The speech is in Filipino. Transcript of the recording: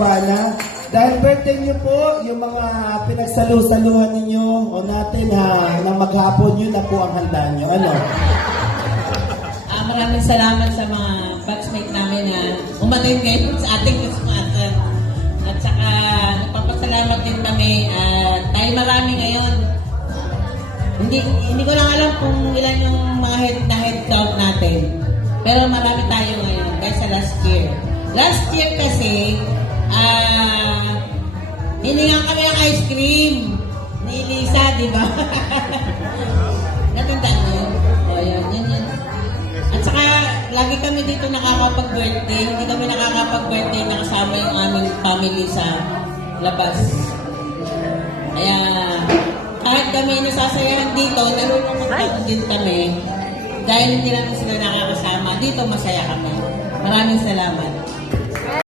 Habana. Dahil birthday niyo po, yung mga pinagsalu-saluhan ninyo o natin na maghapon yun na po ang handa niyo. Ano? Maraming salamat sa mga batchmate namin na umatin ngayon sa ating Christmasan. At saka nagpapasalamat din kami at tayo marami ngayon. Hindi ko lang alam kung ilan yung mga head count natin. Pero marami tayo ngayon dahil sa last year. Last year kasi, hiningan kami ng ice cream ni Elisa, di ba? Natandaan niyo? O, yun. At saka, lagi kami dito nakakapag-birthday. Hindi kami nakakapag-birthday na kasama yung aming family sa labas. Kaya, kahit kami nasasayahan dito, nalulungkot din kami. Dahil hindi namin sila nakakasama, dito masaya kami. Maraming salamat.